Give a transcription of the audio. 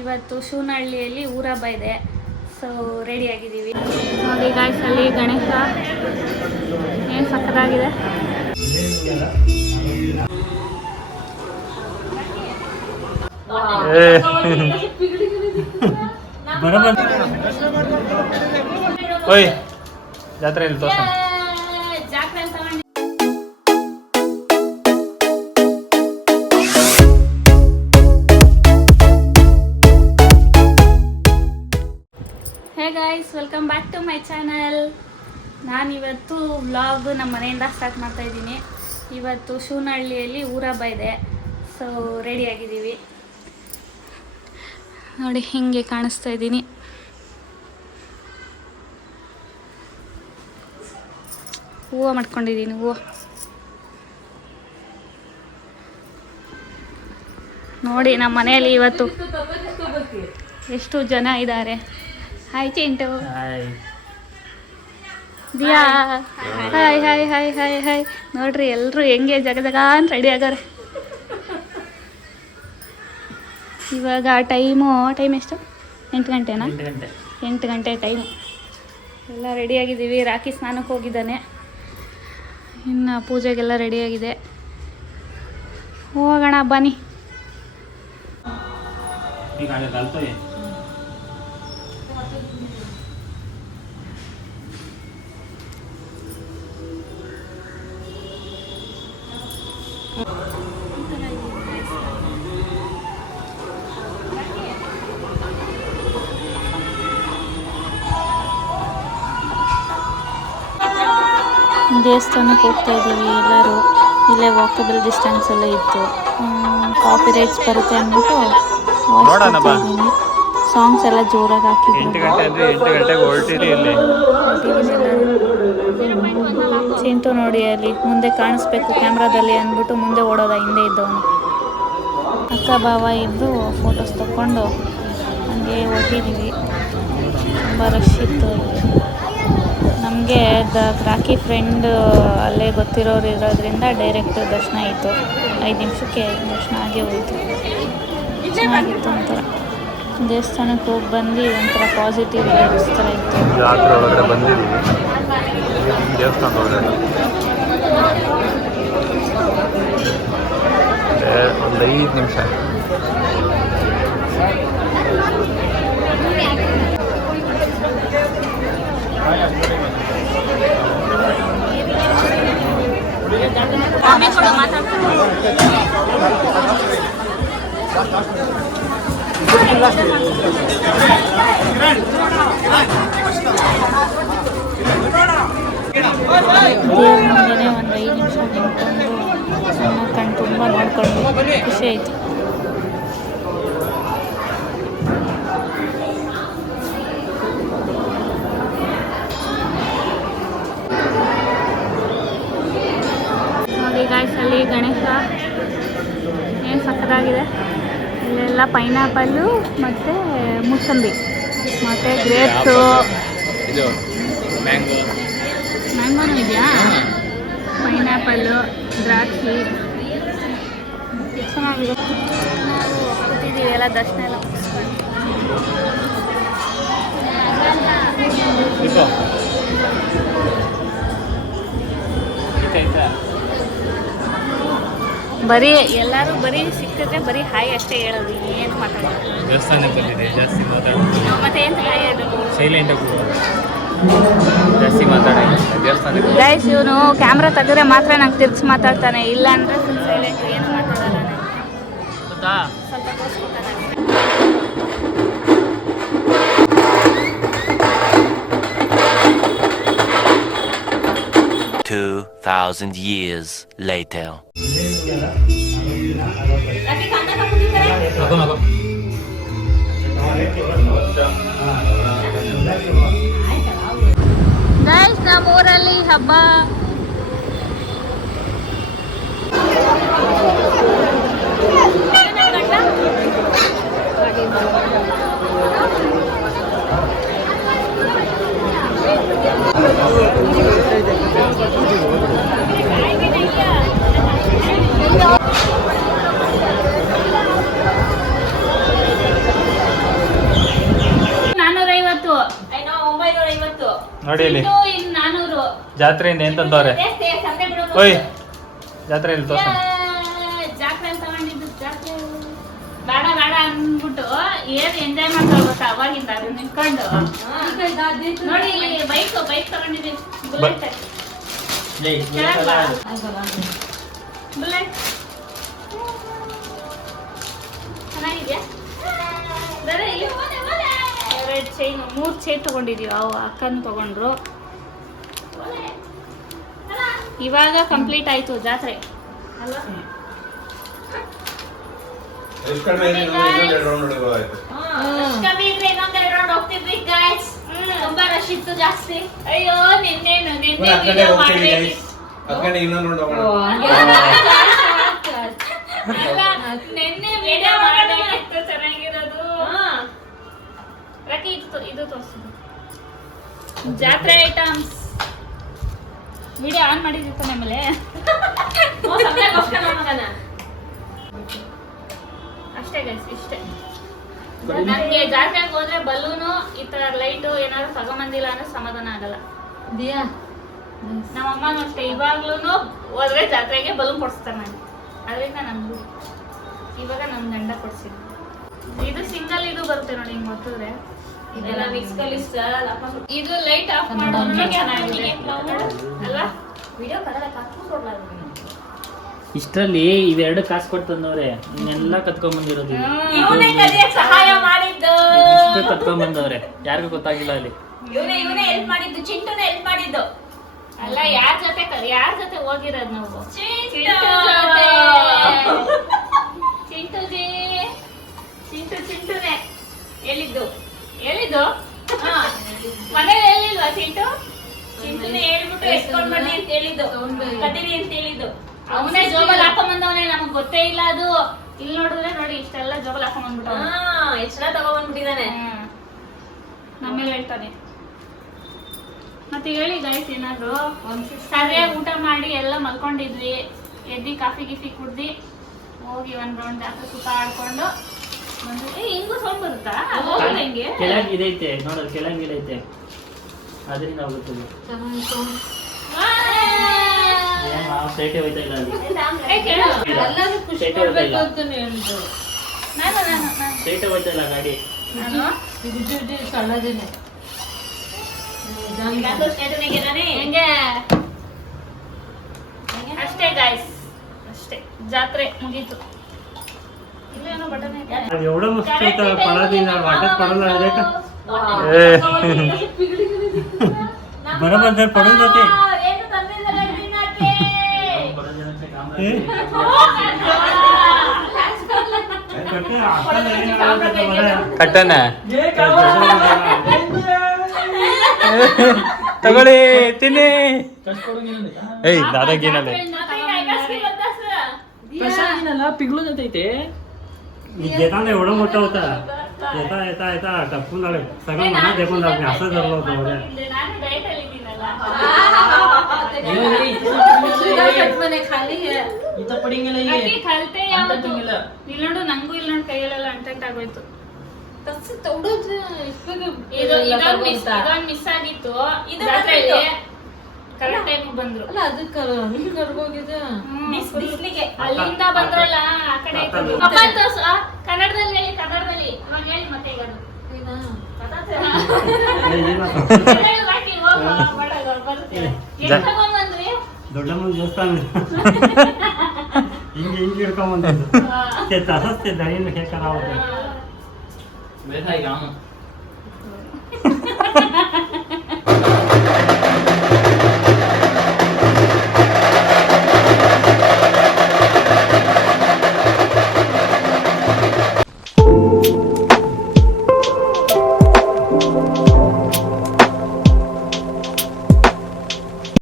ಇವತ್ತು ಶೂನಹಳ್ಳಿಯಲ್ಲಿ ಊರ ಹಬ್ಬ ಇದೆ. ಸೊ ರೆಡಿ ಆಗಿದ್ದೀವಿ ನೋಡಿ ಗಾಯ್ಸ್. ಅಲ್ಲಿ ಗಣೇಶ ಏನು ಸಕ್ಕತ್ತಾಗಿದೆ. ಓಯ್ ಜಾತ್ರೆ ಇಲ್ಲಿ ತೋರ್ಸ. Hey guys, welcome back to my channel. ನಾನಿವತ್ತು ವ್ಲಾಗ್ ನಮ್ಮ ಮನೆಯಿಂದ ಸ್ಟಾರ್ಟ್ ಮಾಡ್ತಾ ಇದ್ದೀನಿ. ಇವತ್ತು ಶೂನಹಳ್ಳಿಯಲ್ಲಿ ಊರ ಹಬ್ಬ ಇದೆ. ಸೊ ರೆಡಿ ಆಗಿದ್ದೀವಿ ನೋಡಿ, ಹಿಂಗೆ ಕಾಣಿಸ್ತಾ ಇದ್ದೀನಿ. ಹೂವು ಮಾಡ್ಕೊಂಡಿದ್ದೀನಿ. ಹೂವು ನೋಡಿ, ನಮ್ಮ ಮನೆಯಲ್ಲಿ ಇವತ್ತು ಎಷ್ಟು ಜನ ಇದ್ದಾರೆ. Hi Chintu. Diya hi hi hi hi hi. ನೋಡ್ರಿ ಎಲ್ಲರೂ ಹೆಂಗೆ ಜಗ ಅಂತ ರೆಡಿ ಆಗಾರೆ. ಇವಾಗ ಟೈಮ್ ಎಷ್ಟು? 8 ಗಂಟೆನಾ? 8 ಗಂಟೆ ಟೈಮು. ಎಲ್ಲ ರೆಡಿಯಾಗಿದ್ದೀವಿ. ರಾಖಿ ಸ್ನಾನಕ್ಕೆ ಹೋಗಿದ್ದಾನೆ. ಇನ್ನು ಪೂಜೆಗೆಲ್ಲ ರೆಡಿಯಾಗಿದೆ. ಹೋಗೋಣ ಬನ್ನಿ. ದೇವಸ್ಥಾನಕ್ಕೆ ಹೋಗ್ತಾ ಇದ್ದೀವಿ ಎಲ್ಲರೂ. ಇಲ್ಲೇ ವಾಕಬಲ್ ಡಿಸ್ಟೆನ್ಸ್ ಎಲ್ಲ ಇತ್ತು. ಕಾಪಿ ರೈಟ್ಸ್ ಬರುತ್ತೆ ಅಂದ್ಬಿಟ್ಟು ಇದ್ದೀನಿ. ಸಾಂಗ್ಸ್ ಎಲ್ಲ ಜೋರಾಗಿ ಹಾಕಿದ್ರು. ಚಿಂಟು ನೋಡಿ ಅಲ್ಲಿ ಮುಂದೆ ಕಾಣಿಸ್ಬೇಕು ಕ್ಯಾಮ್ರಾದಲ್ಲಿ ಅಂದ್ಬಿಟ್ಟು ಮುಂದೆ ಓಡೋದ ಹಿಂದೆ ಇದ್ದವನು. ಅಕ್ಕ ಭಾವ ಇದ್ದು ಫೋಟೋಸ್ ತಗೊಂಡು ಹಂಗೆ ಹೊರಟಿದ್ದೀವಿ. ತುಂಬ ರಶ್ ಇತ್ತು. ನಮಗೆ ರಾಖಿ ಫ್ರೆಂಡ್ ಅಲ್ಲೇ ಗೊತ್ತಿರೋರು ಇರೋದ್ರಿಂದ ಡೈರೆಕ್ಟ್ ದರ್ಶನ ಆಯಿತು. 5 ನಿಮಿಷಕ್ಕೆ ದರ್ಶನ ಆಗೇ ಹೋಯಿತು. ಚೆನ್ನಾಗಿತ್ತು. ಒಂಥರ ದೇವಸ್ಥಾನಕ್ಕೆ ಹೋಗಿ ಬಂದು ಒಂಥರ ಪಾಸಿಟಿವ್ ವೈಬ್ಸ್ ಥರ ಇತ್ತು. ಜಾತ್ರೆ ಒಳಗಡೆ ಬಂದಿದ್ದೀವಿ. ದೇವಸ್ಥಾನ ಒಳಗಡೆ ಒಂದು 5 ನಿಮಿಷ. ದೇವ್ರ ಮುಂದೆನೇ ಒಂದು 5 ನಿಮಿಷ ನಿಂತ್ಕೊಂಡು ಸಣ್ಣ ಕಣ್ಣು ತುಂಬ ನೋಡ್ಕೊಂಡು ಖುಷಿ ಆಯಿತು. ನೋಡಿ ಗಾಯ್ಸ್, ಅಲ್ಲಿ ಗಣೇಶ ಏನು ಸಕ್ಕತ್ತಾಗಿದೆ. ಇಲ್ಲೆಲ್ಲ ಪೈನಾಪಲ್ಲು ಮತ್ತು ಮೂಸಂಬಿ ಮತ್ತು ಗ್ರೇಪ್ಸು, ಮ್ಯಾಂಗೋನೂ ಇದೆಯಾ, ಪೈನಾಪಲ್ಲು, ದ್ರಾಕ್ಷಿ ಚೆನ್ನಾಗಿದೆ. ನಾವು ಕೂತಿದ್ದೀವಿ ಎಲ್ಲ ದರ್ಶನ ಎಲ್ಲ ಮುಗಿಸ್ಕೊಂಡು. ಬರೀ ಎಲ್ಲರೂ ಬರೀ ಸಿಕ್ಕಿದ್ರೆ ಬರೀ ಹಾಯ್ ಅಷ್ಟೇ ಹೇಳೋದು, ಏನು ಮಾತಾಡೋದು. ದೇವಸ್ಥಾನಕ್ಕೆ ಬಂದಿದೆ, ಜಾಸ್ತಿ ಮಾತಾಡೋದು. ಮತ್ತೆ ಏನು ಹಾಯ್ ಹೇಳೋದು, ಸೈಲೆಂಟಾಗಿ ಜಾಸ್ತಿ ಮಾತಾಡೋದು. ದೇವಸ್ಥಾನಕ್ಕೆ ಗೈಸ್, ಇವನು ಕ್ಯಾಮ್ರಾ ತೆಗೆದ್ರೆ ಮಾತ್ರ ನಂಗೆ ತಿರ್ಗಿಸಿ ಮಾತಾಡ್ತಾನೆ, ಇಲ್ಲ ಅಂದರೆ ಫುಲ್ ಸೈಲೆಂಟ್, ಏನು ಮಾತಾಡಲ್ಲ. ಸ್ವಲ್ಪ ತೋರಿಸ್ಕೊತಾನೆ. 2,000 years later. ಗೈಸ್, ನಮ್ಮೂರಲ್ಲಿ ಹಬ್ಬ. ನೋಡಿ ಇಲ್ಲಿ ಇದು ಇನ್ನು 400. ಜಾತ್ರೆಯಿಂದ ಏನ್ ತಂದವ್ರೆ ಓಯ್ ಜಾತ್ರೆಯಲ್ಲಿ ತೋರ್ಸ ಜಾತ್ರೆ ಅಂತ ತಗೊಂಡಿದ್ದು ಜಾತ್ರೆ ಬೇಡ ಬೇಡ ಅಂದ್ಬಿಟ್ಟು ಏನ್ ಎಂಜಾಯ್ ಮಾಡ್ತಾರೆ ಗೊತ್ತಾ ಅವಾಗಿಂದ ಅದು ನಿಂತ್ಕೊಂಡು ನೋಡಿ ಇಲ್ಲಿ ಬೈಕ್ ತಗೊಂಡಿದ್ದೀವಿ ಬುಲೆಟ್ ಬುಲೆಟ್ ಚೆನ್ನಾಗಿದ್ಯಾ ಎರಡು ಚೈನ್ 3 ಚೈನ್ ತಗೊಂಡಿದೀವಿ ಅವು ಅಕ್ಕನ ತಗೊಂಡ್ರು ಇವಾಗ ಕಂಪ್ಲೀಟ್ ಆಯ್ತು ಜಾತ್ರೆ ಅಲ್ವಾ ಇನ್ನೊಂದೆರಡು ರೌಂಡ್ ಹೋಗ್ತಿದ್ವಿ ಗೈಸ್ ತುಂಬಾ ರಶ್ ಇತ್ತು ಜಾಸ್ತಿ ಅಯ್ಯೋ ನಿನ್ನೆ ವಿಡಿಯೋ ಮಾಡ್ಬೇಕಿತ್ತು ನಿನ್ನೆ ವಿಡಿಯೋ ಮಾಡಬೇಕಿತ್ತು ಚೆನ್ನಾಗಿರೋದು ರಕಿ ಇದು ತೋರಿಸಿದ್ದು ಜಾತ್ರೆ ಐಟಮ್ಸ್ ವಿಡಿಯೋ ಆನ್ ಮಾಡಿದಿತ್ತು ನಮ್ಮಲ್ಲಿ ಅಷ್ಟೇ ಗೈಸ್ ಇಷ್ಟೇ ನನ್ಗೆ ಜಾತ್ರೆಗೆ ಹೋದ್ರೆ ಬಲೂನು ಈ ತರ ಲೈಟು ಏನಾದ್ರು ತಗೊಂಬಂದಿಲ್ಲ ಅಂದ್ರೆ ಸಮಾಧಾನ ಆಗಲ್ಲ ನಮ್ಮ ಅಮ್ಮನೂ ಅಷ್ಟೇ ಇವಾಗ್ಲೂ ಹೋದ್ರೆ ಜಾತ್ರೆಗೆ ಬಲೂನ್ ಕೊಡಿಸ್ತಾರೆ ನಾನು ಅದರಿಂದ ನಮ್ದು ಇವಾಗ ನಮ್ ಗಂಡ ಕೊಡ್ಸಿದ್ದು ಇದು ಸಿಂಗಲ್ ಇದು ಬರುತ್ತೆ ನೋಡಿ ಹಿಂಗ್ ಒತ್ತಿದ್ರೆ ಇದೆಲ್ಲ ಮಿಕ್ಸ್ ಕಲಿಸ್ ಇದು ಲೈಟ್ ಆಫ್ ಮಾಡೋದು ಚೆನ್ನಾಗಿದೆ ಅಲ್ಲ ವಿಡಿಯೋ ಕನ್ನಡಕ್ಕೆ ಹಾಕ್ಬಿಡೋಲ್ಲ ಇಷ್ಟರಲ್ಲಿ ಇವೆರಡು ಕಾಸು ಕೊಟ್ಟು ತಂದವ್ರೆ ಇನ್ನೆಲ್ಲ ಕತ್ಕೊಂಡ್ ಬಂದಿರೋದು ಇವನೇ ಕಲಿಯಕ್ಕೆ ಸಹಾಯ ಮಾಡಿದ್ದು ಇಷ್ಟು ಕತ್ಕೊಂಡ್ ಬಂದವ್ರೆ ಯಾರಿಗೂ ಗೊತ್ತಾಗಿಲ್ಲ ಅಲ್ಲಿ ಇವನೇ ಹೆಲ್ಪ್ ಮಾಡಿದ್ದು ಚಿಂಟುನೇ ಹೆಲ್ಪ್ ಮಾಡಿದ್ದು ಅಲ್ಲ ಯಾರ ಜೊತೆ ಹೋಗಿರೋದು ನಾವು ಚಿಂಟುನೇ ಹೇಳಿದ್ದು ಮನೇಲಿ ಹೇಳಿಲ್ವಾ ಚಿಂಟುನೇ ಹೇಳ್ಬಿಟ್ಟು ಎತ್ಕೊಂಡ್ ಬನ್ನಿ ಅಂತ ಹೇಳಿದ್ದು ಕದೀರಿ ಅಂತ ಹೇಳಿದ್ದು ಅವನೇ ಜೋಬಲ್ ಹಾಕೊಂಬಂದವನೇ ನಮಗ್ ಗೊತ್ತೇ ಇಲ್ಲ ಅದು ಇಲ್ಲಿ ನೋಡಿದ್ರೆ ನೋಡಿ ಇಷ್ಟೆಲ್ಲ ಜೋಬಲ್ ಹಾಕೊಂಬಂದ್ಬಿಟ್ಟು ಇಷ್ಟೆಲ್ಲ ತಗೊಂಡ್ಬಂದ್ಬಿಟ್ಟಿದ್ದಾನೆ ನಮ್ಮೇಲೆ ಹೇಳ್ತಾನೆ ಮತ್ತೆ ಹೇಳಿ ಗೈಸ್ ಏನಾದ್ರು ಸರಿಯಾಗಿ ಊಟ ಮಾಡಿ ಎಲ್ಲ ಮಲ್ಕೊಂಡಿದ್ವಿ ಎದ್ದಿ ಕಾಫಿ ಗಿಫಿ ಕುಡ್ದಿ ಹೋಗಿ ಒಂದ್ ರೌಂಡ್ ಜಾಸ್ತಿ ಸುತ್ತ ಆಡ್ಕೊಂಡು ಹಿಂಗೂ ಸೌಂಡ್ ಬರುತ್ತಾ ಹೆಂಗೆ ಕೆಳಗೆ ಇದೈತೆ ನೋಡೋದು ಕೆಳಗೆ ಇದೈತೆ ಅದರಿಂದ ಹೋಗುತ್ತದೆ ಸೈಟೇ ಹೋಯ್ತಾ ಇಲ್ಲ ಅಲ್ಲಿ ಸೈಟೇ ಹೋಯ್ತಾ ಇಲ್ಲ ಸೈಟೇ ಹೋಯ್ತಾ ಇಲ್ಲ ಗಾಡಿ ಅಷ್ಟೇ ಗಾಯ್ಸ್ ಅಷ್ಟೇ ಜಾತ್ರೆ ಮುಗೀತು ಇಲ್ಲೇನೋ ಬಟನ್ ಅದು एवढं मस्त होतं पडा दिला वाटत पडला का बरोबर जर पडून जाते ಏನು ತಂದಿದ್ದಲ್ಲ ತಿನ್ನಕ್ಕೆ ಕಟ್ಟನ ತಗೊಳ್ಳಿ ತಿನ್ನಿ ಏಯ್ ದಾದಾಗೇನಲ್ಲ पिघलून जाते घेताना एवढं मोठं होता येता येता येता टपकून झालं सगळं मनात देखून जात असं धरलं होतं एवढं ನಾನು ಡಯಟ್ ಅಲ್ಲಿ ಇದ್ದೀನಲ್ಲ ಅಕ್ಕಿ ಕಲ್ತೆ ಯಾವತ್ತು ಇಲ್ಲಿ ನೋಡು ನಂಗೂ ಇಲ್ಲಿ ನೋಡು ಕೈಯಲ್ಲೆಲ್ಲ ಅಂಟಂಟ್ ಆಗೋಯ್ತು ಇದೊಂದು ಮಿಸ್ ಆಗಿತ್ತು ಜಾತ್ರೆಯಲ್ಲಿ ಕರೆಕ್ಟ್ ಟೈಮ್ ಬಂದ್ರು ಬಿಸ್ಲಿಗೆ ಅಲ್ಲಿಂದ ಬಂದ್ರಲ್ಲ ಆ ಕಡೆ ಕನ್ನಡದಲ್ಲಿ ಹೇಳಿ ಇವಾಗ ಹೇಳಿ ಮತ್ತೆ ಈಗ ದೊಡ್ಡಮ್ಮ ದೇವಸ್ಥಾನ ಹಿಂಗೆ ಹಿಡ್ಕೊಂಡ್ ಬಂದಿದ್ದು ते तसंच ते दळीनं हे करावं बेटा